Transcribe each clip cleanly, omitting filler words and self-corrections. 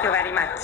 Thank you very much.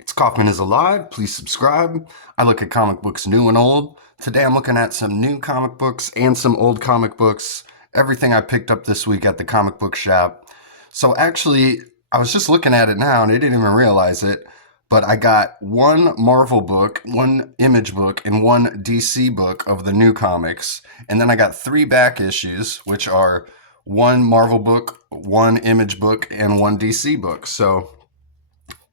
It's Kaufman is Alive. Please subscribe. I look at comic books new and old. Today I'm looking at some new comic books and some old comic books. Everything I picked up this week at the comic book shop. So actually, I was just looking at it now and I didn't even realize it, but I got one Marvel book, one Image book, and one DC book of the new comics. And then I got 3 back issues, which are one Marvel book, one Image book, and one DC book. So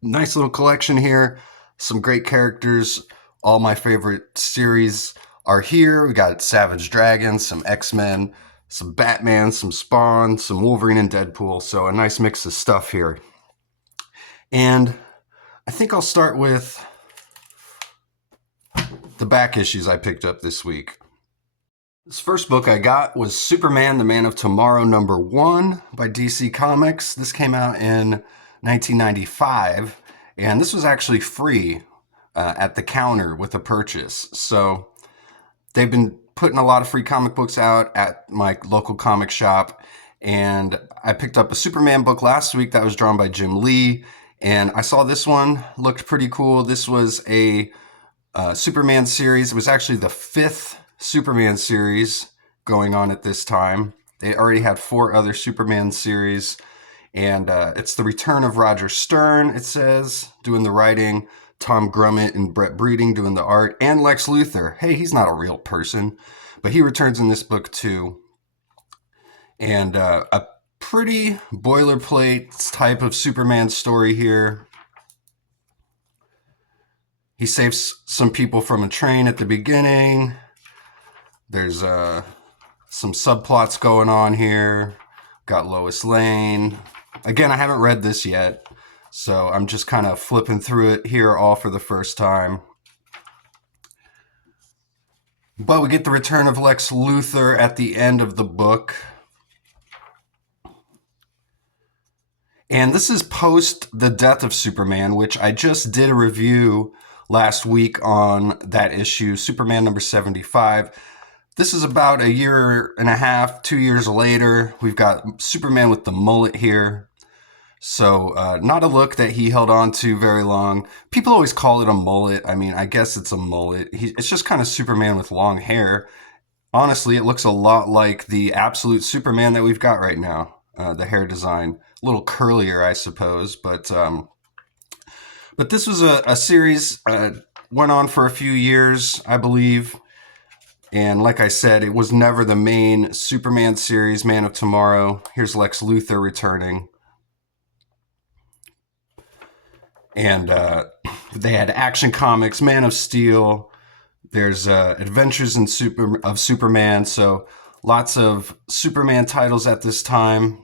nice little collection here. Some great characters. All my favorite series are here. We got Savage Dragon, some X-Men, some Batman, some Spawn, some Wolverine and Deadpool. So a nice mix of stuff here. And I think I'll start with the back issues I picked up this week. This first book I got was Superman, the Man of Tomorrow, #1 by DC Comics. This came out in 1995, and this was actually free at the counter with a purchase. So they've been putting a lot of free comic books out at my local comic shop, and I picked up a Superman book last week that was drawn by Jim Lee, and I saw this one, looked pretty cool. This was a Superman series. It was actually the 5th Superman series going on at this time. They already had 4 other Superman series, and it's the return of Roger Stern, it says, doing the writing, Tom Grummett and Brett Breeding doing the art, and Lex Luthor. Hey, he's not a real person, but he returns in this book too. And a pretty boilerplate type of Superman story here. He saves some people from a train at the beginning. There's some subplots going on here. Got Lois Lane. Again, I haven't read this yet, so I'm just kind of flipping through it here all for the first time. But we get the return of Lex Luthor at the end of the book. And this is post the death of Superman, which I just did a review last week on that issue, Superman #75. This is about a year and a half, 2 years later. We've got Superman with the mullet here. So not a look that he held on to very long. People always call it a mullet. I mean, I guess it's a mullet. It's just kind of Superman with long hair. Honestly, it looks a lot like the absolute Superman that we've got right now. The hair design, a little curlier, I suppose. But this was a series, went on for a few years, I believe. And like I said, it was never the main Superman series, Man of Tomorrow. Here's Lex Luthor returning. And they had Action Comics, Man of Steel. There's Adventures of Superman. So lots of Superman titles at this time.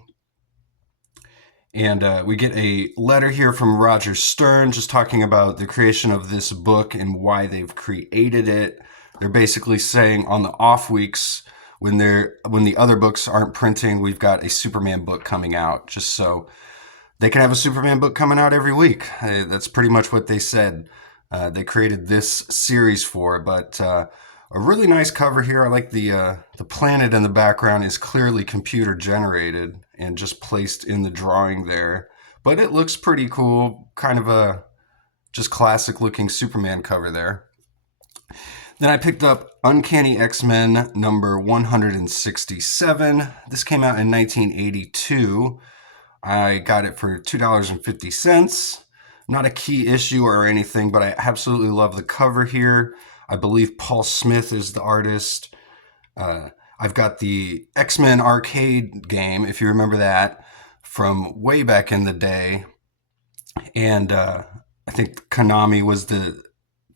And we get a letter here from Roger Stern just talking about the creation of this book and why they've created it. They're basically saying on the off weeks when the other books aren't printing, we've got a Superman book coming out, just so they can have a Superman book coming out every week. That's pretty much what they said. They created this series for, but a really nice cover here. I like the planet in the background is clearly computer generated and just placed in the drawing there, but it looks pretty cool. Kind of a just classic looking Superman cover there. Then I picked up Uncanny X-Men #167. This came out in 1982. I got it for $2.50. Not a key issue or anything, but I absolutely love the cover here. I believe Paul Smith is the artist. I've got the X-Men arcade game, if you remember that, from way back in the day. And I think Konami was the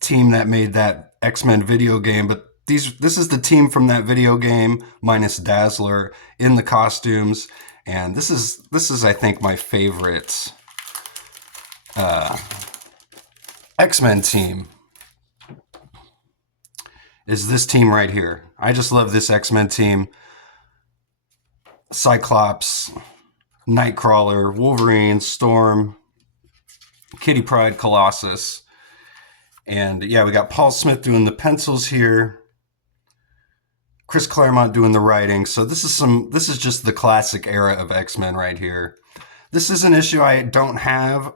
team that made that X-Men video game, but this is the team from that video game minus Dazzler in the costumes, and this is I think my favorite X-Men team is this team right here. I just love this X-Men team. Cyclops, Nightcrawler, Wolverine, Storm, Kitty Pryde, Colossus. And yeah, we got Paul Smith doing the pencils here. Chris Claremont doing the writing. So this is just the classic era of X-Men right here. This is an issue I don't have.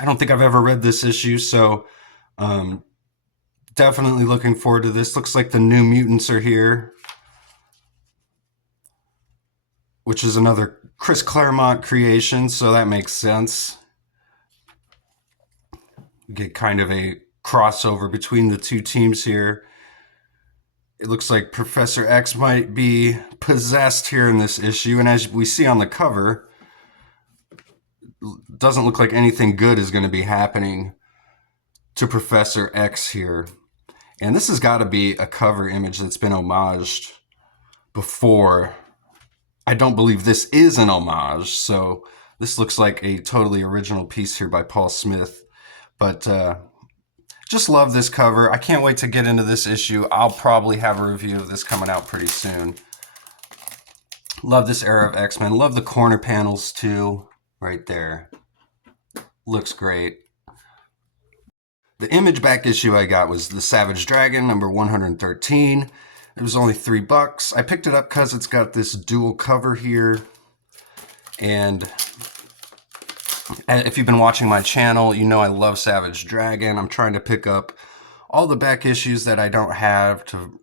I don't think I've ever read this issue, so definitely looking forward to this. Looks like the New Mutants are here, which is another Chris Claremont creation, so that makes sense. We get kind of a crossover between the two teams here. It looks like Professor X might be possessed here in this issue, and as we see on the cover, doesn't look like anything good is going to be happening to Professor X here. And this has got to be a cover image that's been homaged before. I don't believe this is an homage, so this looks like a totally original piece here by Paul Smith. But just love this cover. I can't wait to get into this issue. I'll probably have a review of this coming out pretty soon. Love this era of X-Men. Love the corner panels too, right there. Looks great. The Image back issue I got was the Savage Dragon, number 113. It was only $3. I picked it up because it's got this dual cover here. And if you've been watching my channel, you know I love Savage Dragon. I'm trying to pick up all the back issues that I don't have to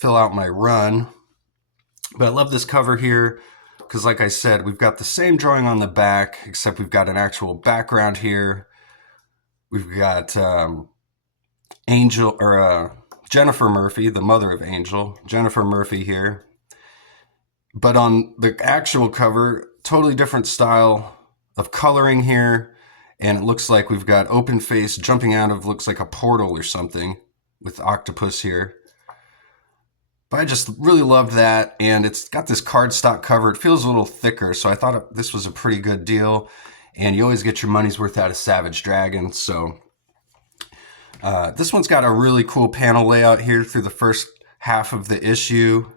fill out my run. But I love this cover here because, like I said, we've got the same drawing on the back, except we've got an actual background here. We've got Jennifer Murphy, the mother of Angel, Jennifer Murphy here. But on the actual cover, totally different style of coloring here. And it looks like we've got open face jumping out of, looks like a portal or something with octopus here. But I just really loved that. And it's got this cardstock cover. It feels a little thicker, so I thought this was a pretty good deal. And you always get your money's worth out of Savage Dragon. So this one's got a really cool panel layout here through the first half of the issue.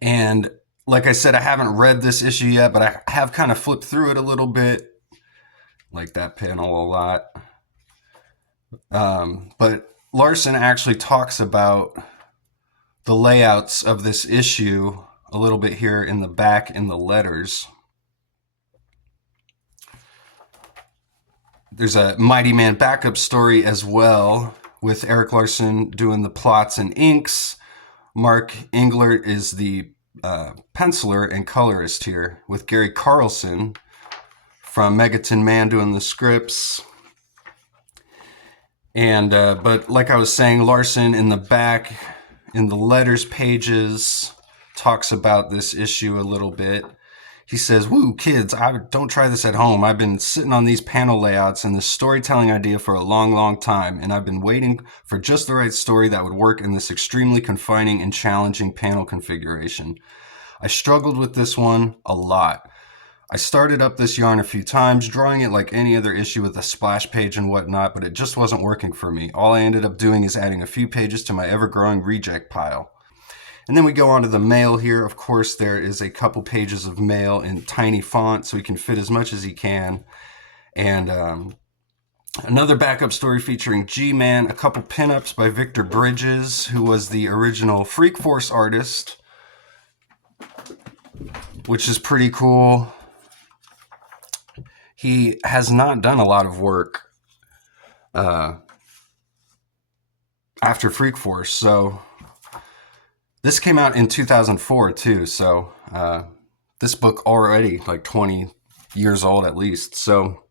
And like I said, I haven't read this issue yet, but I have kind of flipped through it a little bit. Like that panel a lot. But Larson actually talks about the layouts of this issue a little bit here in the back in the letters. There's a Mighty Man backup story as well with Eric Larson doing the plots and inks. Mark Englert is the penciler and colorist here, with Gary Carlson from Megaton Man doing the scripts. And but like I was saying, Larson in the back, in the letters pages, talks about this issue a little bit. He says, "Woo, kids, don't try this at home. I've been sitting on these panel layouts and this storytelling idea for a long, long time, and I've been waiting for just the right story that would work in this extremely confining and challenging panel configuration. I struggled with this one a lot. I started up this yarn a few times, drawing it like any other issue with a splash page and whatnot, but it just wasn't working for me. All I ended up doing is adding a few pages to my ever-growing reject pile." And then we go on to the mail here. Of course, there is a couple pages of mail in tiny font, so he can fit as much as he can. And another backup story featuring G-Man, a couple pinups by Victor Bridges, who was the original Freak Force artist, which is pretty cool. He has not done a lot of work after Freak Force, so this came out in 2004 too, so this book already like 20 years old at least. So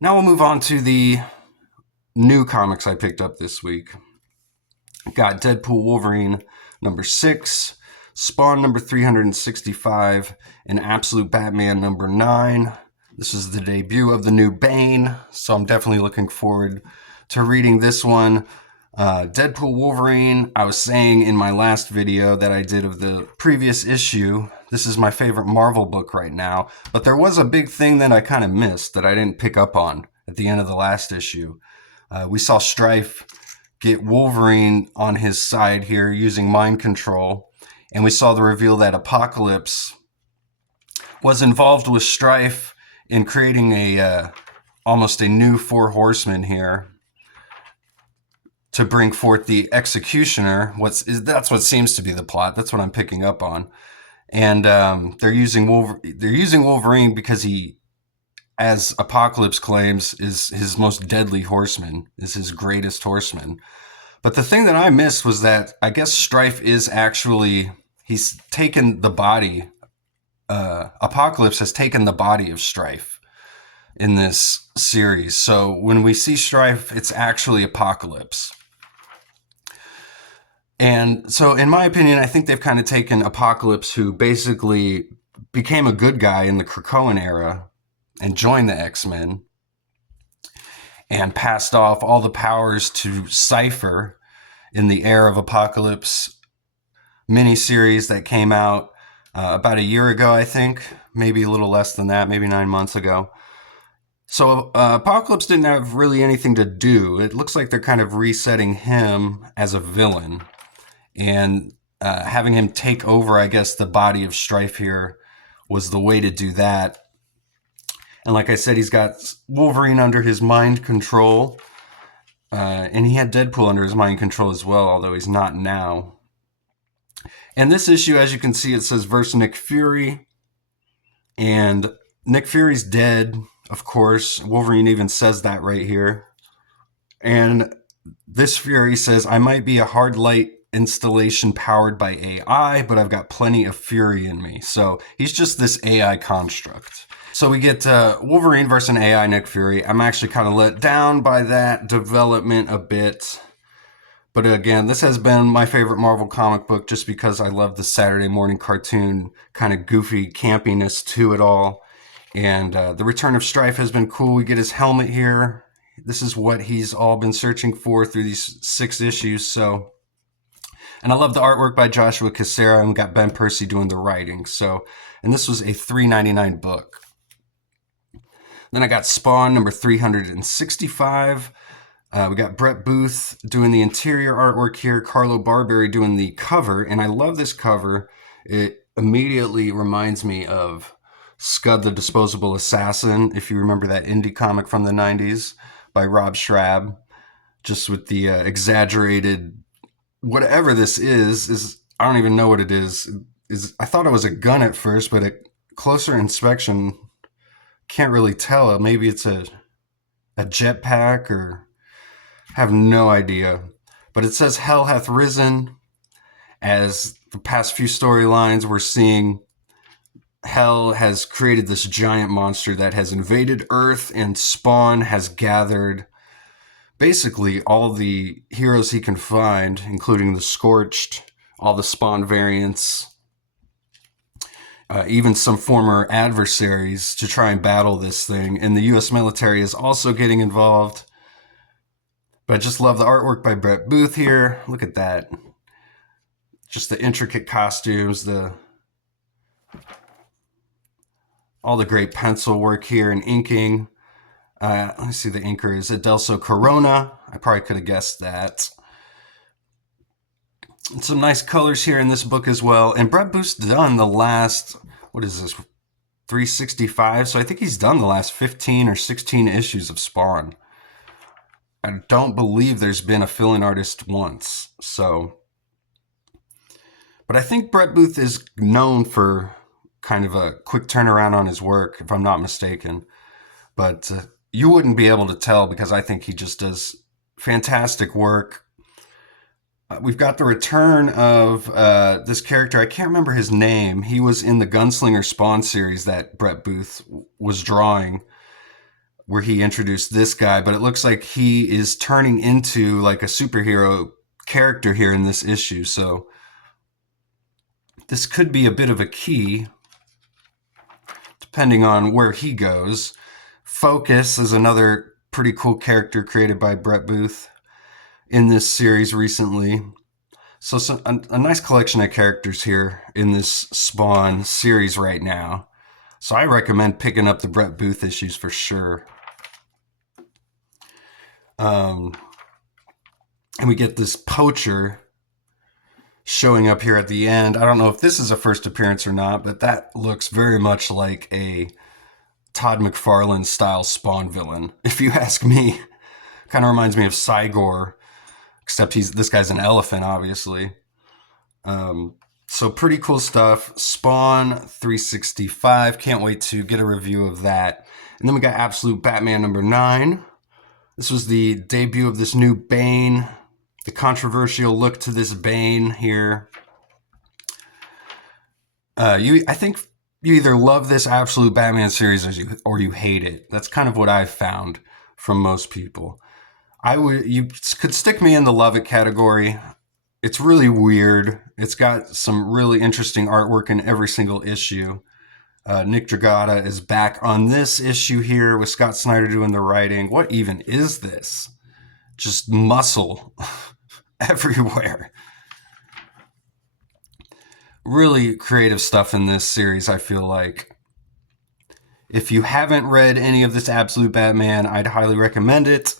now we'll move on to the new comics I picked up this week. Got Deadpool Wolverine number 6, Spawn number 365, and Absolute Batman number 9. This is the debut of the new Bane, so I'm definitely looking forward to reading this one. Deadpool Wolverine, I was saying in my last video that I did of the previous issue, this is my favorite Marvel book right now, but there was a big thing that I kind of missed that I didn't pick up on at the end of the last issue. We saw Stryfe get Wolverine on his side here using mind control, and we saw the reveal that Apocalypse was involved with Stryfe in creating a almost a new Four Horsemen here to bring forth the Executioner. That's what seems to be the plot. That's what I'm picking up on. And they're using Wolverine because he, as Apocalypse claims, is his most deadly horseman, is his greatest horseman. But the thing that I missed was that I guess Stryfe is actually, he's taken the body, Apocalypse has taken the body of Stryfe in this series. So when we see Stryfe, it's actually Apocalypse. And so, in my opinion, I think they've kind of taken Apocalypse, who basically became a good guy in the Krakoan era and joined the X-Men, and passed off all the powers to Cypher in the Era of Apocalypse miniseries that came out about a year ago, I think, maybe a little less than that, maybe 9 months ago. So Apocalypse didn't have really anything to do. It looks like they're kind of resetting him as a villain and having him take over, I guess, the body of Stryfe here was the way to do that. And like I said, he's got Wolverine under his mind control. And he had Deadpool under his mind control as well, although he's not now. And this issue, as you can see, it says versus Nick Fury. And Nick Fury's dead, of course. Wolverine even says that right here. And this Fury says, I might be a hard light installation powered by AI, but I've got plenty of fury in me. So he's just this AI construct. So we get Wolverine versus an AI Nick Fury. I'm actually kind of let down by that development a bit. But again, this has been my favorite Marvel comic book just because I love the Saturday morning cartoon kind of goofy campiness to it all. And the return of Stryfe has been cool. We get his helmet here. This is what he's all been searching for through these 6 issues. So, and I love the artwork by Joshua Cassara, and we got Ben Percy doing the writing. So, and this was a $3.99 book. Then I got Spawn number 365. We got Brett Booth doing the interior artwork here, Carlo Barberi doing the cover, and I love this cover. It immediately reminds me of Scud the Disposable Assassin, if you remember that indie comic from the 90s by Rob Schrab, just with the exaggerated, whatever this is, I don't even know what it is. I thought it was a gun at first, but at closer inspection, can't really tell. Maybe it's a jetpack, or have no idea. But it says Hell hath risen. As the past few storylines, we're seeing Hell has created this giant monster that has invaded Earth, and Spawn has gathered basically all the heroes he can find, including the Scorched, all the Spawn variants, even some former adversaries, to try and battle this thing. And the U.S. military is also getting involved. But I just love the artwork by Brett Booth here. Look at that. Just the intricate costumes, all the great pencil work here and inking. Let me see, the inker is Adelso Corona. I probably could have guessed that. And some nice colors here in this book as well. And Brett Booth's done the last, what is this, 365? So I think he's done the last 15 or 16 issues of Spawn. I don't believe there's been a fill-in artist once. So, but I think Brett Booth is known for kind of a quick turnaround on his work, if I'm not mistaken. But you wouldn't be able to tell, because I think he just does fantastic work. We've got the return of this character. I can't remember his name. He was in the Gunslinger Spawn series that Brett Booth was drawing, where he introduced this guy. But it looks like he is turning into like a superhero character here in this issue. So this could be a bit of a key, depending on where he goes. Focus is another pretty cool character created by Brett Booth in this series recently. So a nice collection of characters here in this Spawn series right now. So I recommend picking up the Brett Booth issues for sure. And we get this Poacher showing up here at the end. I don't know if this is a first appearance or not, but that looks very much like a Todd McFarlane style Spawn villain, if you ask me. Kind of reminds me of Cygor, except this guy's an elephant, obviously. So So pretty cool stuff. Spawn 365. Can't wait to get a review of that. And then we got Absolute Batman number 9. This was the debut of this new Bane. The controversial look to this Bane here. I think you either love this Absolute Batman series or you hate it. That's kind of what I've found from most people. You could stick me in the love it category. It's really weird. It's got some really interesting artwork in every single issue. Nick Dragotta is back on this issue here with Scott Snyder doing the writing. What even is this? Just muscle everywhere. Really creative stuff in this series, I feel like. If you haven't read any of this Absolute Batman, I'd highly recommend it.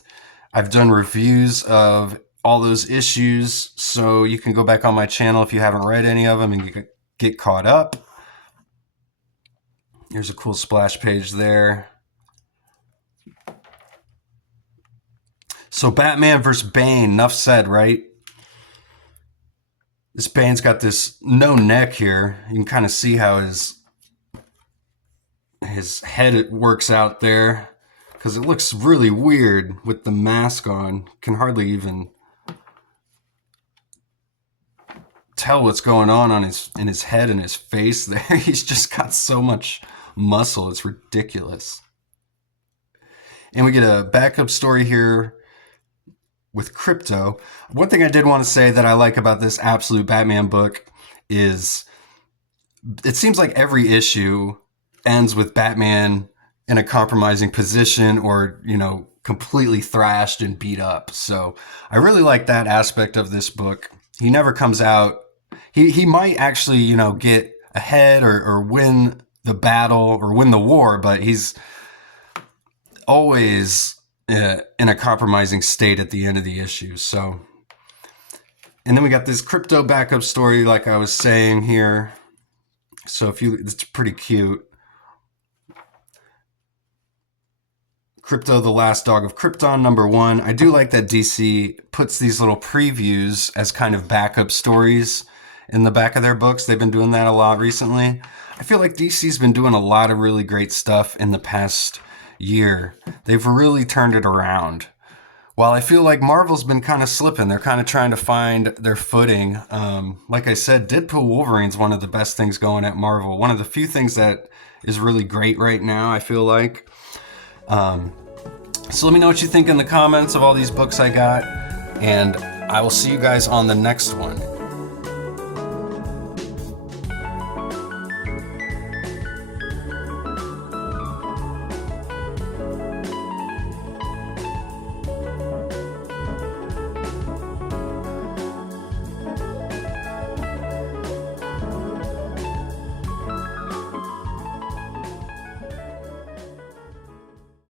I've done reviews of all those issues, so you can go back on my channel if you haven't read any of them and you get caught up. Here's a cool splash page there. So Batman versus Bane, enough said, right? This Bane's got this no neck here. You can kind of see how his head works out there, because it looks really weird with the mask on. Can hardly even tell what's going on in his head and his face there. He's just got so much muscle. It's ridiculous. And we get a backup story here with Crypto. One thing I did want to say that I like about this Absolute Batman book is it seems like every issue ends with Batman in a compromising position or, completely thrashed and beat up. So I really like that aspect of this book. He never comes out. He might actually, get ahead or win the battle or win the war, but he's always in a compromising state at the end of the issue. So, and then we got this Crypto backup story, like I was saying here. So it's pretty cute. Crypto, the Last Dog of Krypton, number 1. I do like that DC puts these little previews as kind of backup stories in the back of their books. They've been doing that a lot recently. I feel like DC's been doing a lot of really great stuff in the past year. They've really turned it around. While I feel like Marvel's been kind of slipping. They're kind of trying to find their footing. Like I said, Deadpool Wolverine's one of the best things going at Marvel. One of the few things that is really great right now, I feel like. So let me know what you think in the comments of all these books I got, and I will see you guys on the next one.